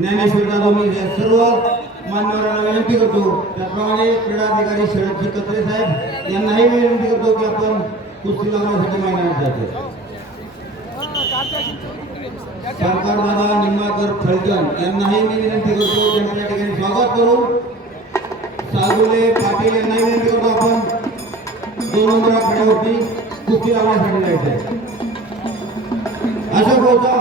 ज्ञानेश्वर जाधव मी सर्व मान्यवरांना विनंती करतो, त्याप्रमाणे क्रीडा अधिकारी शरद कत्रे साहेब यांनाही विनंती करतो की आपण कुस्ती लावण्यासाठी मैदानात जातो. सरकार दादा निंबाळकर फलटण यांनाही मी विनंती करतो, त्यांच्या ठिकाणी स्वागत करून सागुले पाटील यांनाही विनंती करतो आपण 2 नंबर आकड्यावरती कुस्ती लावण्यासाठी जायचं. अशोक होता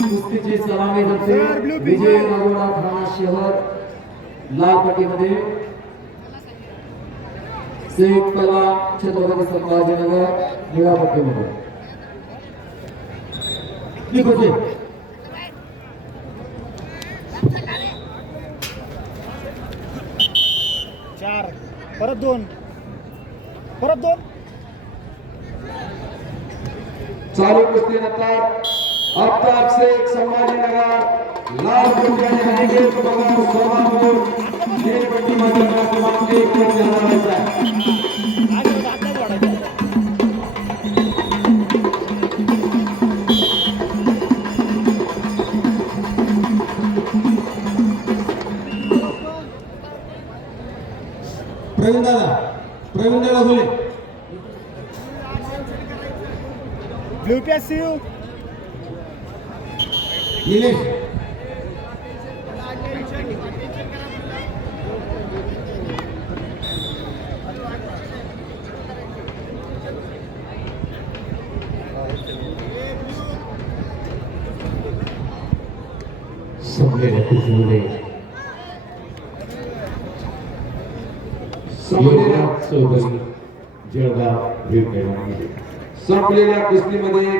कुस्तीची सलामी करते विजय राघोडा ठाणा शहर लाल पट्टीमध्ये, शेख कला छत्रपती संभाजीनगर निळ्या पट्टीमध्ये. परत दोन चालू कुस्तीनंतर अफ्ताब शेख संभाजीनगर लाल पट्टी आणि निळ्या सोलापूर निळ्या पट्टीमध्ये क्रमांक 1 वर जाणारायचा आहे. प्रवीण दादा बोले ब्लूपीएस निलेश संपलेल्या कुस्तीमध्ये जळगाव भीड मैदानामध्ये संपलेल्या कुस्तीमध्ये